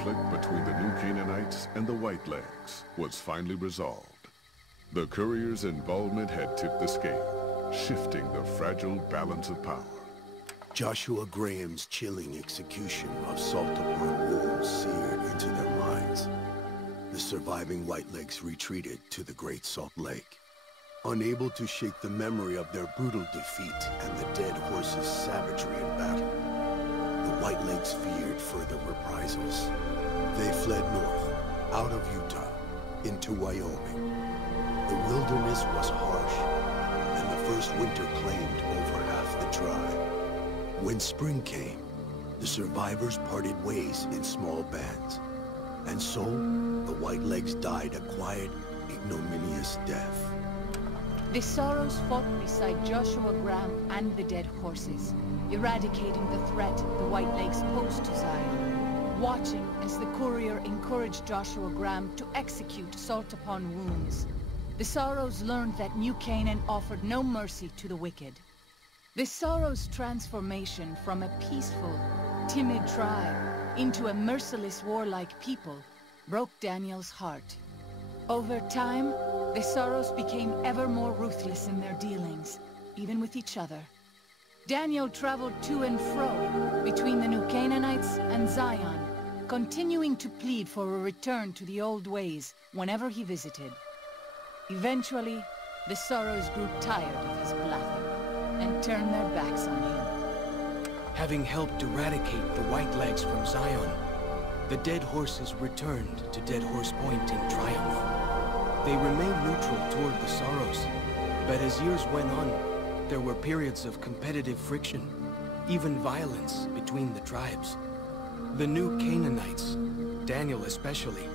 conflict between the New Canaanites and the Whitelegs was finally resolved. The courier's involvement had tipped the scale, shifting the fragile balance of power. Joshua Graham's chilling execution of salt upon wounds seared into their minds. The surviving Whitelegs retreated to the Great Salt Lake, unable to shake the memory of their brutal defeat and the dead horses' savagery in battle. The Whitelegs feared further reprisals. They fled north, out of Utah, into Wyoming. The wilderness was harsh, and the first winter claimed over half the tribe. When spring came, the survivors parted ways in small bands. And so, the Whitelegs died a quiet, ignominious death. The Sorrows fought beside Joshua Graham and the dead horses, eradicating the threat the Whitelegs posed to Zion, watching as the courier encouraged Joshua Graham to execute salt upon wounds. The Sorrows learned that New Canaan offered no mercy to the wicked. The Sorrows' transformation from a peaceful, timid tribe into a merciless, warlike people broke Daniel's heart. Over time, the Sorrows became ever more ruthless in their dealings, even with each other. Daniel traveled to and fro between the New Canaanites and Zion, continuing to plead for a return to the old ways whenever he visited. Eventually, the Sorrows grew tired of his bluffing and turned their backs on him. Having helped eradicate the Whitelegs from Zion, the dead horses returned to Dead Horse Point in triumph. They remained neutral toward the Sorrows, but as years went on, there were periods of competitive friction, even violence between the tribes. The New Canaanites, Daniel especially,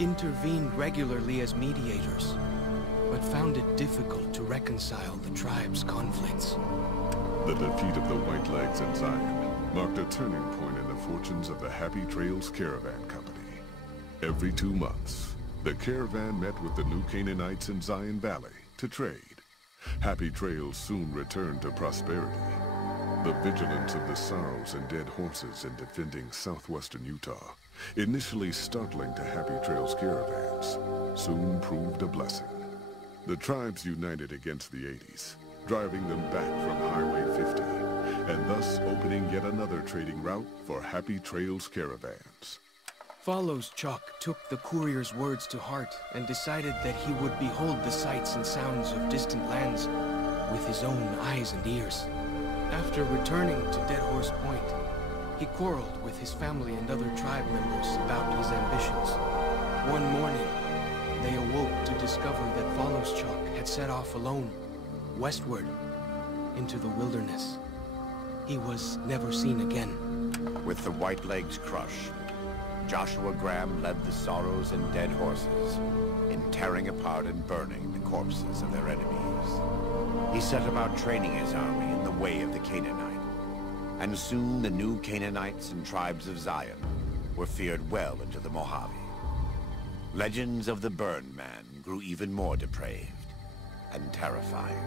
intervened regularly as mediators, but found it difficult to reconcile the tribe's conflicts. The defeat of the Whitelegs in Zion marked a turning point in the fortunes of the Happy Trails Caravan Company. Every 2 months, the caravan met with the New Canaanites in Zion Valley to trade. Happy Trails soon returned to prosperity. The vigilance of the Sorrows and dead horses in defending southwestern Utah, initially startling to Happy Trails caravans, soon proved a blessing. The tribes united against the 80s, driving them back from Highway 50, and thus opening yet another trading route for Happy Trails caravans. Follows Chalk took the courier's words to heart and decided that he would behold the sights and sounds of distant lands with his own eyes and ears. After returning to Dead Horse Point, he quarreled with his family and other tribe members about his ambitions. One morning, they awoke to discover that Follows Chalk had set off alone, westward, into the wilderness. He was never seen again. With the Whitelegs crushed, Joshua Graham led the Sorrows and dead horses in tearing apart and burning the corpses of their enemies. He set about training his army in the way of the Canaanite, and soon the New Canaanites and tribes of Zion were feared well into the Mojave. Legends of the Burned Man grew even more depraved and terrifying.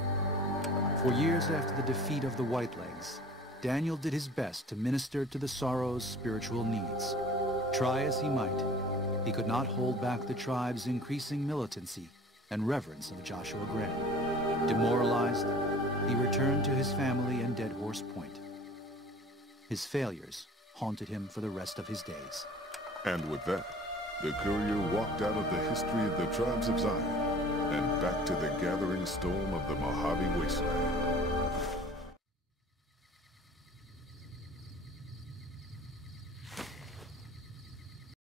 For years after the defeat of the Whitelegs, Daniel did his best to minister to the Sorrows' spiritual needs. Try as he might, he could not hold back the tribe's increasing militancy and reverence of Joshua Graham. Demoralized, he returned to his family and Dead Horse Point. His failures haunted him for the rest of his days. And with that, the courier walked out of the history of the tribes of Zion and back to the gathering storm of the Mojave Wasteland.